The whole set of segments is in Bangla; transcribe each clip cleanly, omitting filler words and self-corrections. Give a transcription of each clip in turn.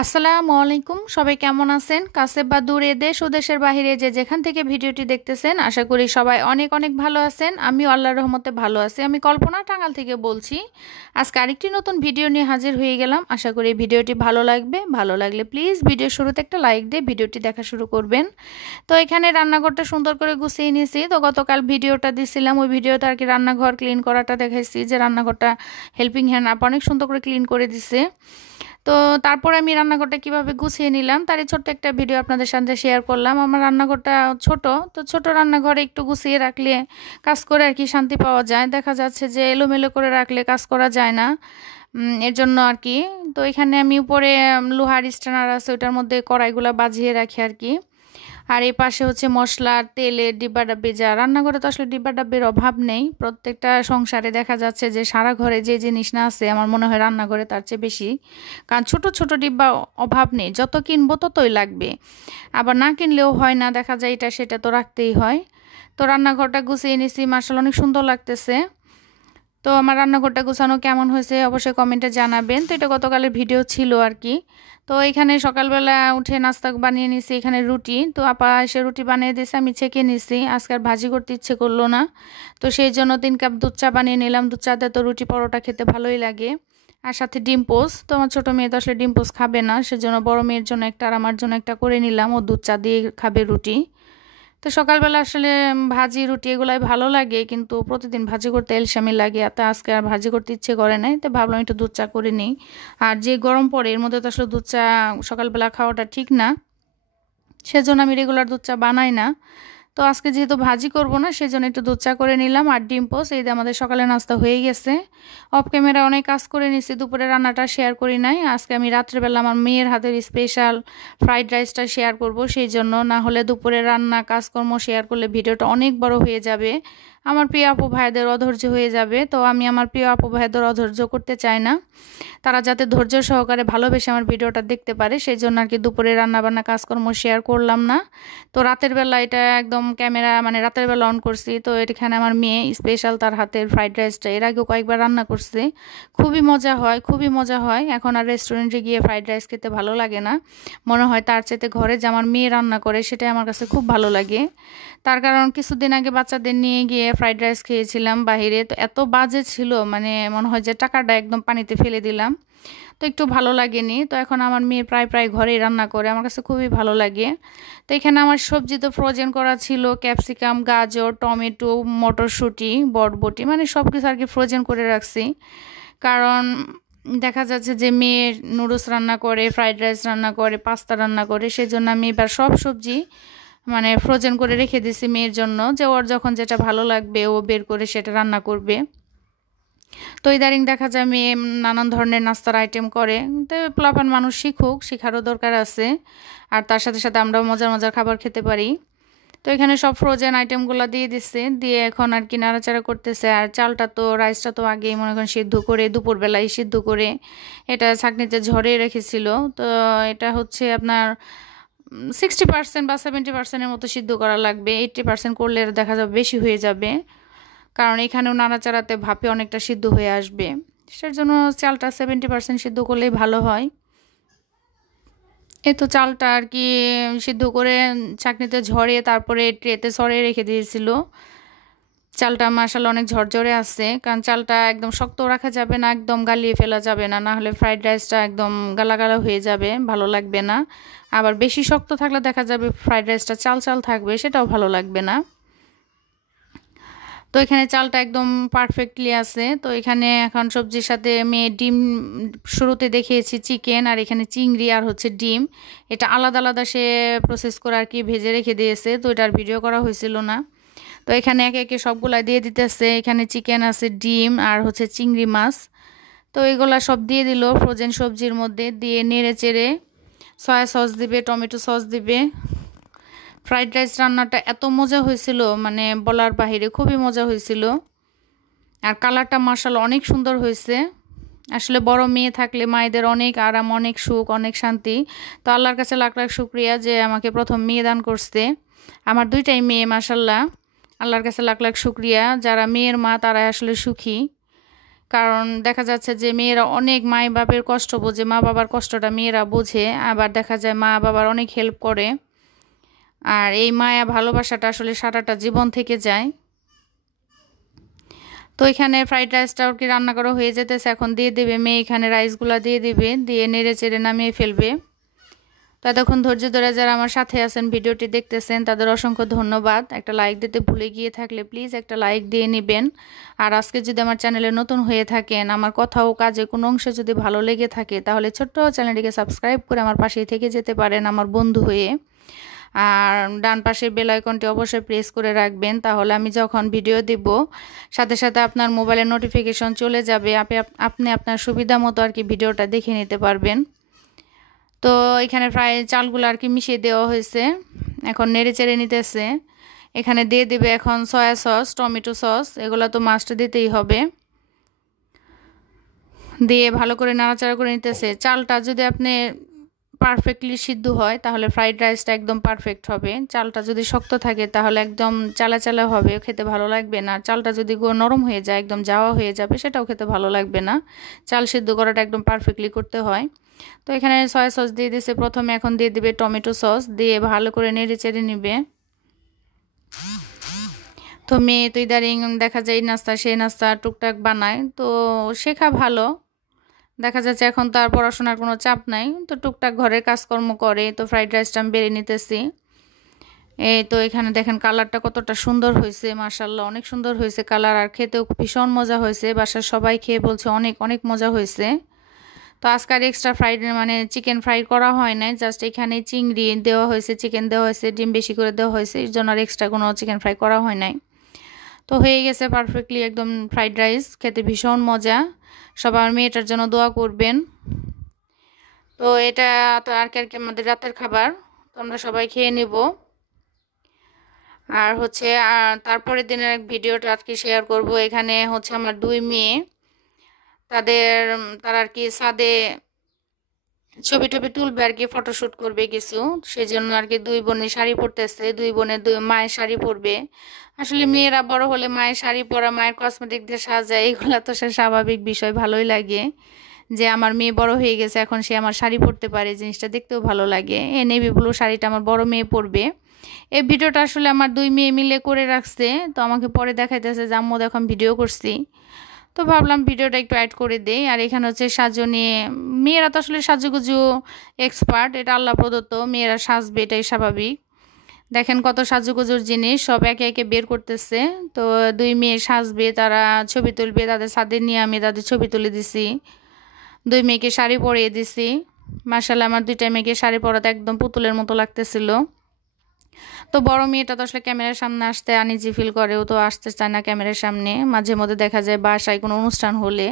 আসসালামু আলাইকুম। সবাই কেমন আছেন? কাছে বা দূরে, দেশ ও দেশের বাহিরে যে যেখান থেকে ভিডিওটি দেখতেছেন, আশা করি সবাই অনেক অনেক ভালো আছেন। আমিও আল্লাহর রহমতে ভালো আছি। আমি কল্পনা, টাঙ্গাইল থেকে বলছি। আজকে আরেকটি নতুন ভিডিও নিয়ে হাজির হয়ে গেলাম। আশা করি ভিডিওটি ভালো লাগবে। ভালো লাগলে প্লিজ ভিডিওর শুরুতে একটা লাইক দিয়ে ভিডিওটি দেখা শুরু করবেন। তো এখানে রান্নাঘরটা সুন্দর করে গুছিয়ে নিয়েছি। তো গতকাল ভিডিওটা দিছিলাম, ওই ভিডিওতে আর কি রান্নাঘর ক্লিন করাটা দেখাইছি, যে রান্নাঘরটা হেল্পিং হ্যান্ড আপা অনেক সুন্দর করে ক্লিন করে দিছে। তো তারপরে আমি রান্নাঘরটা কিভাবে গুছিয়ে নিলাম তারই ছোট্ট একটা ভিডিও আপনাদের সাথে শেয়ার করলাম। আমার রান্নাঘরটা ছোট, তো ছোট রান্নাঘরে একটু গুছিয়ে রাখলে কাজ করে আর কি শান্তি পাওয়া যায়। দেখা যাচ্ছে যে এলোমেলো করে রাখলে কাজ করা যায় না, এর জন্য আর কি। তো এখানে আমি উপরে লোহার স্ট্যান্ডার আছে, ওইটার মধ্যে কড়াইগুলো বাজিয়ে রাখি আর কি। আর এই পাশে হচ্ছে মশলা, তেলের ডিব্বা ডাব্বি, যা রান্নাঘরে তো আসলে ডিব্বা ডাব্বির অভাব নেই। প্রত্যেকটা সংসারে দেখা যাচ্ছে যে সারা ঘরে যে জিনিস না আছে, আমার মনে হয় রান্নাঘরে তার চেয়ে বেশি। কারণ ছোট ছোট ডিব্বা অভাব নেই, যত কিনবো ততই লাগবে। আবার না কিনলেও হয় না, দেখা যায় এটা সেটা তো রাখতেই হয়। তো রান্নাঘরটা গুছিয়ে নিছি, মার্শাল অনেক সুন্দর লাগতেছে। তো আমার রান্নাঘরটা গোছানো কেমন হয়েছে অবশ্যই কমেন্টে জানাবেন। তো এটা গতকালের ভিডিও ছিল আর কি। তো এখানে সকালবেলা উঠে নাস্তা বানিয়ে নিছি, এখানে রুটি। তো আপা এসে রুটি বানিয়ে দিয়েছে, আমি ছেঁকে নিছি। আজকে আর ভাজি করতে ইচ্ছে করলো না, তো সেই জন্য 3 কাপ দুধ চা বানিয়ে নিলাম। দুধ চাতে তো রুটি পরোটা খেতে ভালোই লাগে। আর সাথে ডিম পোস্ট, তো আমার ছোটো মেয়ে তো আসলে ডিম পোস্ট খাবে না, সেজন্য বড় মেয়ের জন্য একটা আর আমার জন্য একটা করে নিলাম। ও দুধ চা দিয়ে খাবে রুটি। তো সকালবেলা আসলে ভাজি রুটি এগুলাই ভালো লাগে, কিন্তু প্রতিদিন ভাজি করতে এলসামি লাগে। তো আজকে আর ভাজি করতে ইচ্ছে করে নাই, তো ভাবলাম একটু দুধ চা করে নিই। আর যে গরম পড়ে এর মধ্যে তো আসলে দুধ চা সকালবেলা খাওয়াটা ঠিক না, সেজন্য আমি রেগুলার দুধ চা বানাই না। তো আজকে যেহেতু ভাজি করব না, সেজন্য একটু দুধ চা করে নিলাম আর ডিম পোস্ট। এই যে আমাদের সকালে নাস্তা হয়ে গেছে। অফ ক্যামেরা অনেক কাজ করে নিছি, দুপুরে রান্নাটা শেয়ার করি নাই। আজকে আমি রাত্রেবেলা আমার মেয়ের হাতের স্পেশাল ফ্রাইড রাইসটা শেয়ার করব, সেই জন্য। না হলে দুপুরে রান্না কাজকর্ম শেয়ার করলে ভিডিওটা অনেক বড় হয়ে যাবে, আমার প্রিয় আপু ভাইদের অধৈর্য হয়ে যাবে। তো আমি আমার প্রিয় আপু ভাইদের অধৈর্য করতে চাই না, তারা যাতে ধৈর্য সহকারে ভালোবেসে আমার ভিডিওটা দেখতে পারে, সেই জন্য আর কি দুপুরে রান্নাবান্না কাজকর্ম শেয়ার করলাম না। তো রাতের বেলা এটা একদম ক্যামেরা মানে রাতের বেলা অন করছি। তো এখানে আমার মেয়ে স্পেশাল তার হাতের ফ্রাইড রাইসটা এর আগেও কয়েকবার রান্না করছে, খুবই মজা হয়, খুবই মজা হয়। এখন আর রেস্টুরেন্টে গিয়ে ফ্রাইড রাইস খেতে ভালো লাগে না, মনে হয় তার চাইতে ঘরে যে আমার মেয়ে রান্না করে সেটাই আমার কাছে খুব ভালো লাগে। তার কারণ কিছুদিন আগে বাচ্চাদের নিয়ে গিয়ে ফ্রাইড রাইস খেয়েছিলাম বাহিরে, তো এত বাজে ছিল, মানে মনে হয় যে টাকাটা একদম পানিতে ফেলে দিলাম। তো একটু ভালো লাগেনি। তো এখন আমার মেয়ে প্রায় প্রায় ঘরেই রান্না করে, আমার কাছে খুবই ভালো লাগে। তো এখানে আমার সবজি তো ফ্রোজেন করা ছিল, ক্যাপসিকাম, গাজর, টমেটো, মটরশুঁটি, বরবটি, মানে সব কিছু আর কি ফ্রোজেন করে রাখছি। কারণ দেখা যাচ্ছে যে মেয়ে নুডলস রান্না করে, ফ্রাইড রাইস রান্না করে, পাস্তা রান্না করে, সেই জন্য আমি এবার সব সবজি মানে ফ্রোজেন করে রেখে দিছি মেয়ের জন্য, যে ওর যখন যেটা ভালো লাগবে ও বের করে সেটা রান্না করবে। তো ইদারিং দেখা যায় মেয়ে নানান ধরনের নাস্তার আইটেম করে। তো পোলাপান মানুষ শিখুক, শেখারও দরকার আছে। আর তার সাথে সাথে আমরাও মজার মজার খাবার খেতে পারি। তো এখানে সব ফ্রোজেন আইটেমগুলো দিয়ে দিচ্ছে, দিয়ে এখন আর কি নাড়াচাড়া করতেছে। আর চালটা তো রাইসটা তো আগেই মনে করেন সিদ্ধ করে, দুপুরবেলায় সিদ্ধ করে এটা ছাঁকনিতে ঝরিয়ে রেখেছিল। তো এটা হচ্ছে আপনার 60% বা 70%-এর মতো সিদ্ধ করা লাগবে। 80% করলে দেখা যাবে বেশি হয়ে যাবে, কারণ এখানেও নাড়াচাড়াতে ভাপে অনেকটা সিদ্ধ হয়ে আসবে। সেটার জন্য চালটা 70% সিদ্ধ করলেই ভালো হয়। এই তো চালটা আর কি সিদ্ধ করে ছাঁকনিতে ঝরিয়ে তারপরে ট্রেতে সরিয়ে রেখে দিয়েছিল। চালটা মাশাআল্লাহ অনেক ঝরঝরে আছে, কারণ চালটা একদম শক্ত রাখা যাবে না, একদম গালিয়ে ফেলা যাবে না, না হলে ফ্রাইড রাইসটা একদম গালা গালা হয়ে যাবে, ভালো লাগবে না। আবার বেশি শক্ত থাকলে দেখা যাবে ফ্রাইড রাইসটা চাল চাল থাকবে, সেটাও ভালো লাগবে না। তো এখানে চালটা একদম পারফেক্টলি আছে। তো এখানে এখন সবজির সাথে মেয়ে ডিম, শুরুতে দেখিয়েছি চিকেন, আর এখানে চিংড়ি আর হচ্ছে ডিম, এটা আলাদা আলাদা সে প্রসেস করে আর কি ভেজে রেখে দিয়েছে, তো এটার ভিডিও করা হয়েছিল না। তো এখানে একে একে সবগুলা দিয়ে দিতেছে। এখানে চিকেন আছে, ডিম আর হচ্ছে চিংড়ি মাছ, তো এগুলা সব দিয়ে দিল ফ্রোজেন সবজির মধ্যে, দিয়ে নেড়ে চেড়ে সয়া সস দিবে, টমেটো সস দিবে। ফ্রাইড রাইস রান্নাটা এত মজা হয়েছিল, মানে বলার বাহিরে, খুবই মজা হয়েছিল। আর কালারটা মাশাআল্লাহ অনেক সুন্দর হয়েছে। আসলে বড় মেয়ে থাকলে মায়েদের অনেক আরাম, অনেক সুখ, অনেক শান্তি। তো আল্লাহর কাছে লাখ লাখ শুকরিয়া যে আমাকে প্রথম মেয়ে দান করছে। আমার দুইটাই মেয়ে মাশাআল্লাহ, আল্লাহর কাছে লাখ লাখ শুকরিয়া। যারা মেয়ের মা তারা আসলে সুখী, কারণ দেখা যাচ্ছে যে মেয়েরা অনেক মা বাবার কষ্ট বোঝে, মা বাবার কষ্টটা মেয়েরা বোঝে, আবার দেখা যায় মা বাবার অনেক হেল্প করে। আর এই মায়া ভালোবাসাটা আসলে সারাটা জীবন থেকে যায়। তো এখানে ফ্রাইড রাইসটাও কি রান্না করা হয়ে যেতেছে, এখন দিয়ে দেবে মেয়ে, এখানে রাইসগুলো দিয়ে দিবে, দিয়ে নেড়ে চেড়ে নামিয়ে ফেলবে। ততক্ষণ ধৈর্য ধরে যারা আমার সাথে আছেন ভিডিওটি দেখতেছেন তাদের অসংখ্য ধন্যবাদ। একটা লাইক দিতে ভুলে গিয়ে থাকলে প্লিজ একটা লাইক দিয়ে নেবেন। আর আজকে যদি আমার চ্যানেলে নতুন হয়ে থাকেন, আমার কথা ও কাজে কোনো অংশে যদি ভালো লেগে থাকে, তাহলে ছোট্ট চ্যানেলটিকে সাবস্ক্রাইব করে আমার পাশেই থেকে যেতে পারেন আমার বন্ধু হয়ে। আর ডান পাশের বেল আইকনটি অবশ্যই প্রেস করে রাখবেন, তাহলে আমি যখন ভিডিও দিব সাথে সাথে আপনার মোবাইলে নোটিফিকেশন চলে যাবে, আপনি আপনার সুবিধা মতো আর কি ভিডিওটা দেখে নিতে পারবেন। তো এখানে প্রায় চালগুলো আর কি মিশিয়ে দেওয়া হয়েছে, এখন নেড়ে চেড়ে নিতেছে। এখানে দিয়ে দেবে এখন সয়া সস, টমেটো সস, এগুলো তো মাস্ট দিতেই হবে। দিয়ে ভালো করে নাড়াচাড়া করে নিতেছে। চালটা যদি আপনি পারফেক্টলি সিদ্ধ হয় তাহলে ফ্রাইড রাইসটা একদম পারফেক্ট হবে। চালটা যদি শক্ত থাকে তাহলে একদম চালা চালা হবে, খেতে ভালো লাগবে না। চালটা যদি নরম হয়ে যায়, একদম জাওয়া হয়ে যাবে, সেটাও খেতে ভালো লাগবে না। চাল সিদ্ধ করাটা একদম পারফেক্টলি করতে হয়। তো এখানে সয়া সস দিয়ে দিয়েছে প্রথমে, এখন দিয়ে দিবে টমেটো সস, দিয়ে ভালো করে নেড়ে চেড়ে নিবে। তো মেয়ে তো ইদারিং দেখা যায় নাস্তা সেই নাস্তা টুকটাক বানায়, তো শেখা ভালো। দেখা যাচ্ছে এখন তার পড়াশোনার কোনো চাপ নাই, তো টুকটাক ঘরের কাজকর্ম করে। তো ফ্রাইড রাইসটা আমি বেড়ে নিতেছি। এই তো এখানে দেখেন কালারটা কতটা সুন্দর হয়েছে, মাশাআল্লাহ অনেক সুন্দর হয়েছে কালার, আর খেতেও ভীষণ মজা হয়েছে। বাসার সবাই খেয়ে বলছে অনেক অনেক মজা হয়েছে। তো আজকাল এক্সট্রা ফ্রাইড মানে চিকেন ফ্রাই করা হয় নাই, জাস্ট এখানে চিংড়ি দেওয়া হয়েছে, চিকেন দেওয়া হয়েছে, ডিম বেশি করে দেওয়া হয়েছে, এর জন্য আর এক্সট্রা কোনো চিকেন ফ্রাই করা হয় নাই। তো হয়ে গেছে পারফেক্টলি একদম ফ্রাইড রাইস, খেতে ভীষণ মজা। সবাই আমার মেয়েটার জন্য দোয়া করবেন। তো এটা তো আর কি আমাদের রাতের খাবার, তো আমরা সবাই খেয়ে নেব। আর হচ্ছে তারপরের দিনের এক ভিডিওটা আর কি শেয়ার করব। এখানে হচ্ছে আমার দুই মেয়ে, তারা আর কি ছাদে ছবি টবি তুলবে আর কি, ফটোশ্যুট করবে কিছু, সেজন্য আর কি দুই বোনে শাড়ি পরতেছে। দুই বোনের দুই মায়ের শাড়ি পরবে। আসলে মেয়েরা বড় হলে মায়ের শাড়ি পরা, মায়ের কসমেটিক দিয়ে সাজায়, এগুলা তো সে স্বাভাবিক বিষয়, ভালোই লাগে যে আমার মেয়ে বড় হয়ে গেছে, এখন সে আমার শাড়ি পরতে পারে, জিনিসটা দেখতেও ভালো লাগে। এই নেভি ব্লু শাড়িটা আমার বড় মেয়ে পরবে। এই ভিডিওটা আসলে আমার দুই মেয়ে মিলে করে রাখছে, তো আমাকে পরে দেখাইতেছে যে আম্মু দেখো আমি ভিডিও করছি। তো ভাবলাম ভিডিওটা একটু অ্যাড করে দেই। আর এখানে হচ্ছে সাজনি, মেয়েরা তো আসলে সাজুগুজু এক্সপার্ট, এটা আল্লাহ প্রদত্ত, মেয়েরা সাজবে এটাই স্বাভাবিক। দেখেন কত সাজুগুজুর জিনিস সব একে একে বের করতেছে। তো দুই মেয়ে সাজবে, তারা ছবি তুলবে, তাদের ছাদে নিয়ে আমি তাদের ছবি তুলে দিছি। দুই মেয়েকে শাড়ি পরিয়ে দিছি। মাশাআল্লাহ আমার দুইটা মেয়েকে শাড়ি পরাতে একদম পুতুলের মতো লাগতেছিল। তো বড় মেয়েটা তো আসলে ক্যামেরার সামনে আসতে আনইজি ফিল করে, ও তো আসতে চায় না ক্যামেরার সামনে। মাঝে মধ্যে দেখা যায় বাসায় কোনো অনুষ্ঠান হলে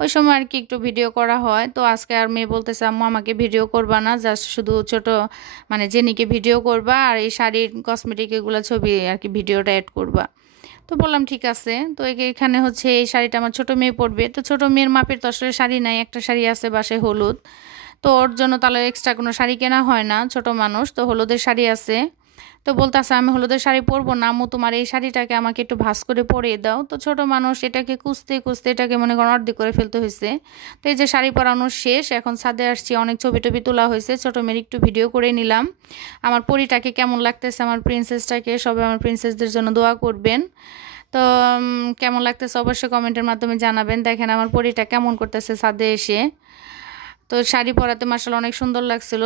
ওই সময় আর কি একটু ভিডিও করা হয়। তো আজকে আর মেয়ে বলতেছে আম্মু আমাকে ভিডিও করবা না, জাস্ট শুধু ছোট মানে জেনিকে ভিডিও করবা, আর এই শাড়ির কসমেটিক এগুলো ছবি আর কি ভিডিওটা অ্যাড করবা। তো বললাম ঠিক আছে। তো এখানে হচ্ছে এই শাড়িটা আমার ছোট মেয়ে পরবে। তো ছোট মেয়ের মাপের তো আসলে শাড়ি নাই, একটা শাড়ি আছে বাসায় হলুদ, তো ওর জন্য তাহলে এক্সট্রা কোনো শাড়ি কেনা হয় না, ছোট মানুষ তো হলুদের শাড়ি আছে। তো বলতেছে আমি হলুদের শাড়ি পরবো না আম্মু, তোমার এই শাড়িটাকে আমাকে একটু ভাঁজ করে পরিয়ে দাও। তো ছোট মানুষ এটাকে কুচতে কুচতে এটাকে মনে করেন অর্ধেক করে ফেলতে হয়েছে। তো এই যে শাড়ি পরানো শেষ, এখন ছাদে আসছি, অনেক ছবি টবি তোলা হয়েছে, ছোট মেয়ের একটু ভিডিও করে নিলাম। আমার পরিটাকে কেমন লাগতেছে, আমার প্রিন্সেসটাকে, সবাই আমার প্রিন্সেসদের জন্য দোয়া করবেন। তো কেমন লাগতেছে অবশ্যই কমেন্টের মাধ্যমে জানাবেন। দেখেন আমার পরিটা কেমন করতেছে ছাদে এসে। তো শাড়ি পরাতে মাশাআল্লাহ অনেক সুন্দর লাগছিল।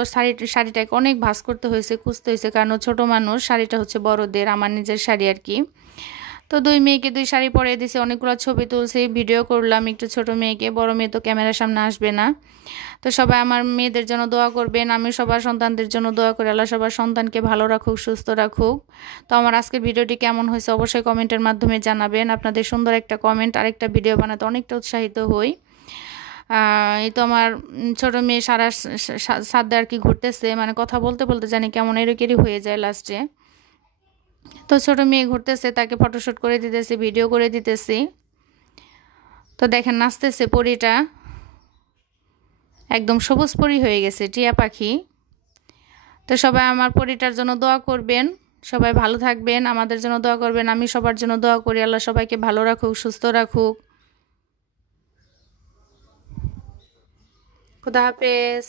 শাড়িটাকে অনেক ভাঁজ করতে হয়েছে, কুচতে হয়েছে, কারণ ছোট মানুষ, শাড়িটা হচ্ছে বড়দের, আমার নিজের শাড়ি আর কি। তো দুই মেয়েকে দুই শাড়ি পরিয়ে দিয়েছি, অনেকগুলো ছবি তুলছি, ভিডিও করলাম একটু ছোট মেয়েকে, বড় মেয়ে তো ক্যামেরার সামনে আসবে না। তো সবাই আমার মেয়েদের জন্য দোয়া করবেন, আমি সবার সন্তানদের জন্য দোয়া করি, আল্লাহ সবার সন্তানকে ভালো রাখুক, সুস্থ রাখুক। তো আমার আজকের ভিডিওটি কেমন হয়েছে অবশ্যই কমেন্টের মাধ্যমে জানাবেন। আপনাদের সুন্দর একটা কমেন্ট আরেকটা ভিডিও বানাতে অনেকটা উৎসাহিত হই। এই তো আমার ছোট মেয়ে সারা ছাদে আর কি ঘুরতেছে, মানে কথা বলতে বলতে জানি কেমন এরকেরই হয়ে যায় লাস্টে। তো ছোট মেয়ে ঘুরতেছে, তাকে ফটোশ্যুট করে দিতেছি, ভিডিও করে দিতেছি। তো দেখেন নাচতেছে পরীটা, একদম সবুজ পরী হয়ে গেছে, টিয়া পাখি। তো সবাই আমার পরীটার জন্য দোয়া করবেন, সবাই ভালো থাকবেন, আমাদের জন্য দোয়া করবেন, আমি সবার জন্য দোয়া করি, আল্লাহ সবাইকে ভালো রাখুক, সুস্থ রাখুক। খুদা হাফেজ।